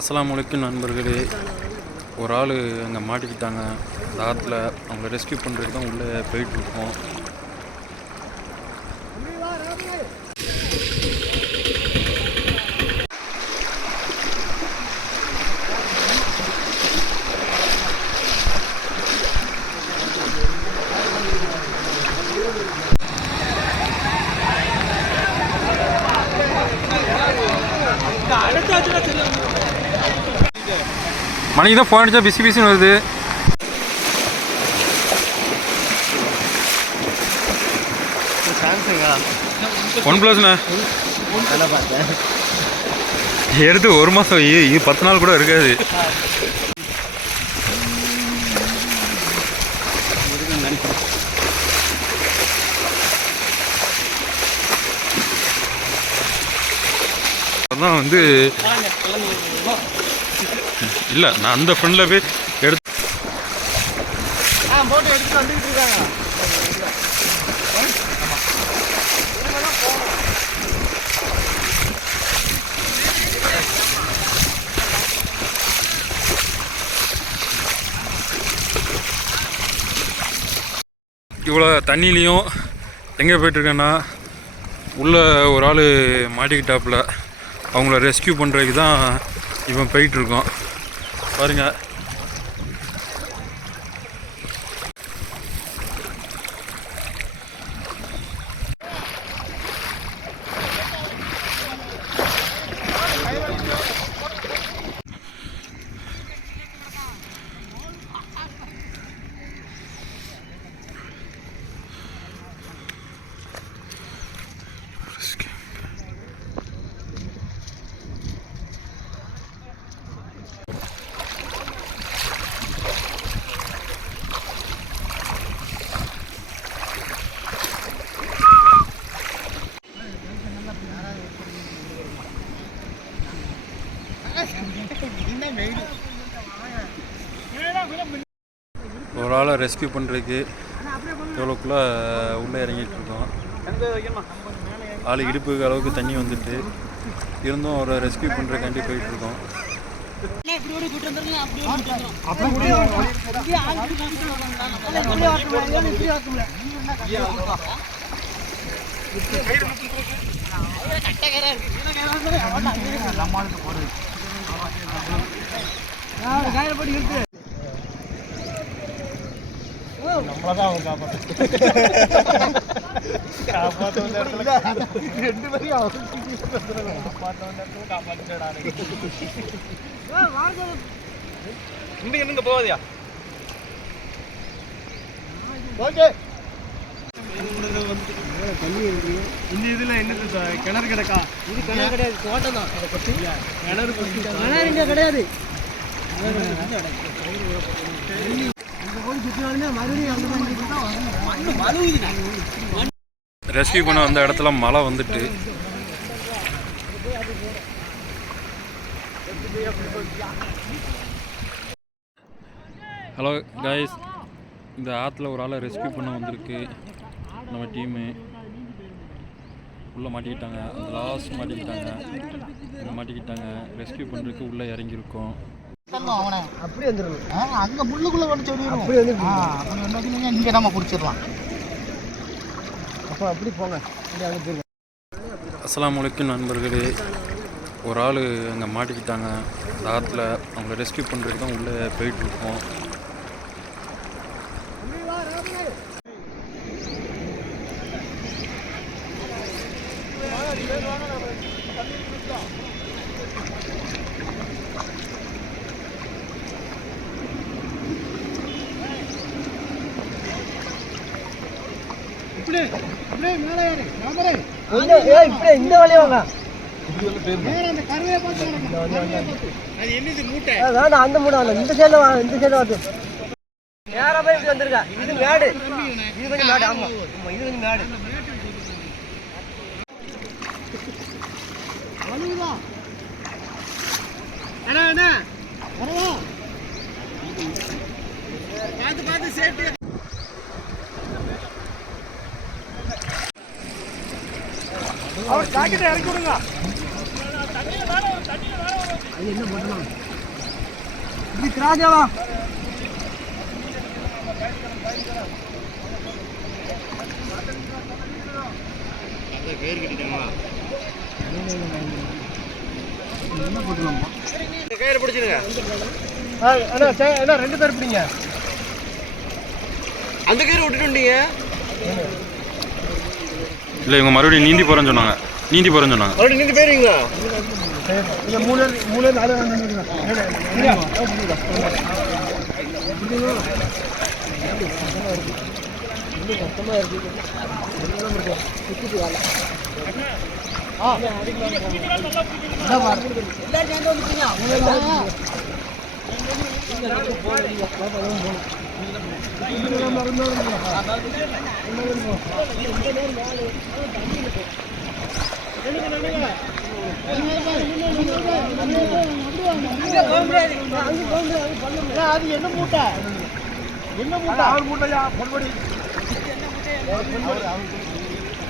அஸ்லாம் அலைக்கும் நண்பர்களே. ஒரு ஆள் அங்கே மாட்டிக்கிட்டாங்க. அந்த ஆற்றுல அவங்கள ரெஸ்கியூ பண்ணுறதுக்கு தான் உள்ளே போயிட்டுருக்கோம் அன்றைக்கி தான் ஃபோன் அடிச்சா பிஸி பிசின்னு வருது. ஒன் ப்ளஸ்ண்ணா எடுத்து ஒரு மாதம் இது பத்து நாள் கூட இருக்காது. அதான் வந்து இல்லை நான் அந்த ஃப்ரெண்டில் போய் எடுத்து போட்டு எடுத்துட்டு வந்துட்டு இருக்காங்க. இவ்வளோ தண்ணிலையும் எங்கே போயிட்டுருக்கேன்னா உள்ளே ஒரு ஆள் மாட்டிக்கிட்டாப்புல. அவங்கள ரெஸ்கியூ பண்ணுறதுக்கு தான் இவன் போயிட்டுருக்கோம் பாருங்கள் ஒரு ஆளை ரெஸ்கியூ பண்ணுறதுக்கு எவ்வளோக்குள்ளே உள்ளே இறங்கிட்டு இருக்கோம். ஆள் இடுப்புக்கு அளவுக்கு தண்ணி வந்துட்டு இருந்தும் அவரை ரெஸ்கியூ பண்ணுறதுக்காண்டி போயிட்டுருக்கோம் நம்மளுக்கு அவங்க காப்பாற்ற காப்பாற்ற வந்த இடத்துல ரெண்டு பேரையும் காப்பாற்ற வந்த இடத்துல ஓகே இந்த இதுல என்னது கிணறு கிடக்கா? இது கிணறு கிடையாது தோட்டம் தான். கிணறு கிணறு இங்க கிடையாது. ரெஸ்கியூ பண்ண வந்த இடத்துல மழை வந்துட்டு. ஹலோ காய்ஸ் இந்த ஆற்றுல ஒரு ஆளை ரெஸ்கியூ பண்ண வந்திருக்கு. நம்ம டீமு உள்ளே மாட்டிக்கிட்டாங்க. அந்த லாஸ்ட் மாட்டிக்கிட்டாங்க. மாட்டிக்கிட்டாங்க. ரெஸ்கியூ பண்ணுறதுக்கு உள்ளே இறங்கியிருக்கோம். அவனை அப்படி வந்துடணும் அங்க முள்ளுக்குள்ள கொண்டு சொல்லிடுவோம் அப்படி வந்து இங்க நம்ம குடிச்சிடலாம் அப்போ அப்படி போங்க. அஸ்ஸலாமு அலைக்கும் நண்பர்களே. ஒரு ஆள் அங்கே மாட்டிக்கிட்டாங்க. அந்த ஆற்றுல அவங்கள ரெஸ்கியூ பண்ணுறதுக்கு தான் உள்ளே போயிட்டுருக்கோம் இந்த வழியா வாங்க. வேண்டாம் அந்த மூட இந்த சைடுல வாங்க. இந்த சைடுல வந்து நேரா போய் இப்படி வந்திருக்கா இது மேடு. இது கொஞ்சம் மேடு. ஆமா. இது கொஞ்சம் மேடு. அண்ணா அண்ணா. வரவா பார்த்து பார்த்து சேஃப்டி அவர் ஜாக்கெட்டை இறக்கி விடுங்க. அது என்ன பண்ணலாம் இப்படி திராஜாவா ஆ, அண்ணா சே- அண்ணா ரெண்டு பேர் பிடிங்க. அந்த கயிறு விட்டுட்டு வந்தீங்க? இல்லை இவங்க மறுபடியும் நீந்தி போகிறேன்னு சொன்னாங்க. நீந்தி போகிறேன்னு சொன்னாங்க. மறுபடியும் நீங்க போயிருவீங்களா? இந்த மூணு மூணு நாலு அது என்ன மூட்டை என்ன மூட்டை அவர் மூட்டையா பொன்முடி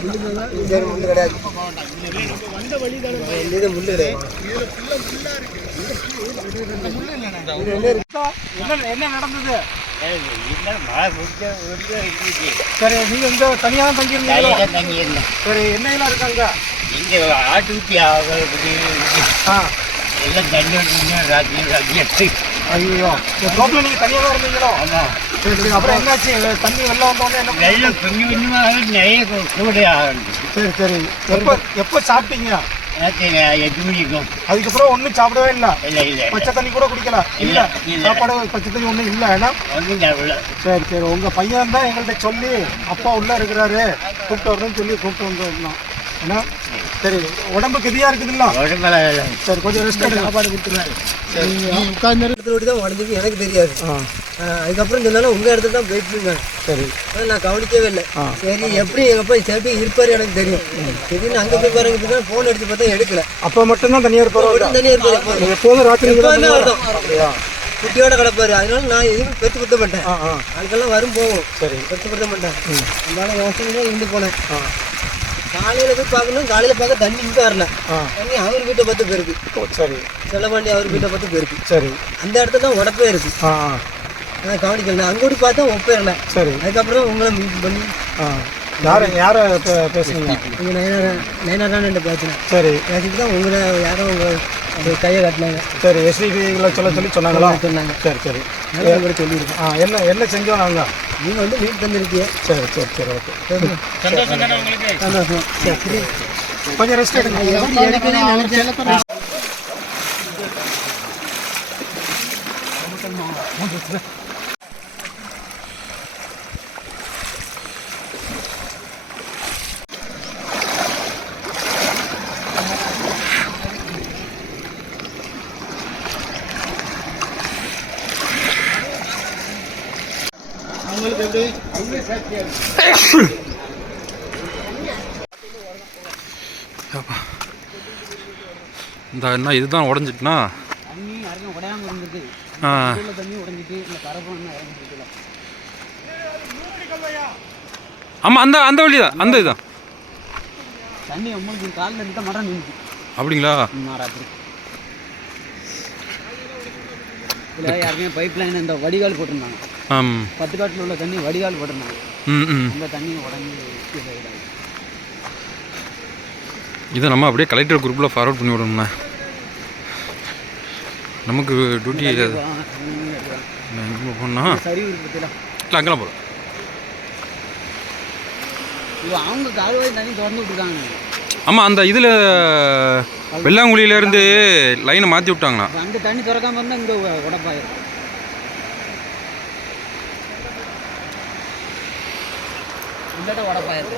குட் முள்ளு கிடையாது இது கிடையாது. என்ன நடந்தது? சரி நீங்க இந்த தனியா தான் தங்கியிருந்தீங்களா சரி என்ன எல்லாம் இருக்காங்க ஆ எல்லாம் தண்ணி ராத்திரி ராத்திரி ஐயோ ரோட்ல நீங்க தனியாக தான் இருந்தீங்களோ சரி அப்புறம் என்னாச்சு? தண்ணி வெள்ளம் வந்தோடனே என்ன பண்ணீங்க? வெள்ளம் கொஞ்சம் கொஞ்சமாக நிறைய கூட ஆரம்பிச்சு சரி சரி. எப்போ எப்போ சாப்பிட்டீங்க? நேற்று எட்டு மணிக்கும். அதுக்கப்புறம் ஒன்றும் சாப்பிடவே இல்லை. இல்லை இல்லை. பச்சை தண்ணி கூட குடிக்கல. இல்ல. சாப்பாடு பச்சை தண்ணி ஒன்றும் இல்லை. ஏன்னா ஒன்றும் சரி சரி. உங்க பையன் தான் எங்கள்கிட்ட சொல்லி அப்பா உள்ள இருக்கிறாரு. கூப்பிட்டு வரணும்னு சொல்லி கூப்பிட்டு வந்திருந்தோம் ஏன்னா சரி. உடம்பு கெதியா இருக்குதுல்ல? உடம்பெல்லாம் இல்லை. சரி கொஞ்சம் ரெஸ்ட் சாப்பாடு கொடுத்துருவேன் சரி. நீ உட்கார்ந்து தான் உடஞ்சிக்கு எனக்கு தெரியாது. அதுக்கப்புறம் சொன்னாலும் உங்க இடத்துல தான் போயிட்டு இருந்தேன். சரி. நான் கவனிக்கவே இல்லை. சரி எப்படி எங்க அப்பா சேஃப்டி இருப்பாரு எனக்கு தெரியும். திடீர்னு அங்க போய் பாருங்க தான் போன் அடிச்சு பார்த்தா எடுக்கல. அப்போ மட்டும்தான் தனியார் பரவாயில்ல. மட்டும் தனியா இருப்பாரு எப்போதும். ராத்திரி குட்டியோட கிடப்பாரு. அதனால நான் எதுவும் பெருத்து கொடுத்த மாட்டேன். அதுக்கெல்லாம் வரும் போகும். சரி. பெருத்து கொடுத்த மாட்டேன். அதனால யோசனை இருந்து போனேன். காலையில போய் பார்க்கணும். காலையில பார்க்க தண்ணி இங்க வரல. தண்ணி அவர் வீட்டை பார்த்து போயிருக்கு. சரி. செல்லவாண்டி அவர் வீட்டை பார்த்து போயிருக்கு. சரி. அந்த இடத்துல தான் உடப்பே இருக்கு. நான் கவனிக்கல அங்க போய் பார்த்தா ஒப்பேறல சரி. அதுக்கப்புறம் உங்களை மீட் பண்ணி ஆ. யாரை யாரை பே- பேசுனீங்க? உங்க நயனாரா நயனாரான்னு பேசினேன். சரி. பேசிட்டு தான் உங்களை யாரோ உங்க அந்த கையை கட்டினாங்க. சரி எஸ்டிபிகளை சொல்ல சொல்லி சொன்னாங்களா? சொன்னாங்க. சரி சரி. உங்களை சொல்லியிருக்கேன். ஆ என்ன என்ன செஞ்சோம் நாங்கள் நீங்க வந்து மீட் தந்திருக்கீங்க சரி சரி சரி ஓகே. சந்தோஷம் சரி கொஞ்சம் ரெஸ்ட் எடுங்க. எப்படி எடுக்கணும்னு இந்த என்ன இதுதான் உடஞ்சிட்டுனா? தண்ணி யாருக்கும் உடையாம இருந்தது ஆ. தண்ணி உடைஞ்சிட்டு இந்த கரப்பம் இன்னும் ஆமாம் அந்த அந்த வழி தான் அந்த இதுதான் தண்ணி உங்களுக்கு காலில் நிற்க மரம் நின்றுச்சு அப்படிங்களா? ராத்திரி இதில் யாருக்குமே பைப் லைன் இந்த வடிகால் போட்டிருந்தாங்க. பத்து காட்டில் உள்ள தண்ணி வடிகால் ம் அந்த தண்ணி உடஞ்சி இதை நம்ம அப்படியே கலெக்டர் குரூப்பில் ஃபார்வர்ட் பண்ணி விடணும்ண்ணே நமக்கு டியூட்டி எங்கே போகணும்னா? இல்லை அங்கெல்லாம் போகலாம். இது அவங்க கால்வாய் தண்ணி திறந்து விட்டுருக்காங்க. ஆமாம் அந்த இதில் வெள்ளாங்குழியிலேருந்து லைனை மாற்றி விட்டாங்களா அந்த தண்ணி திறக்காம இருந்தால் இங்கே உடப்பாயிரும் இல்லாட்ட உடப்பாயிரும்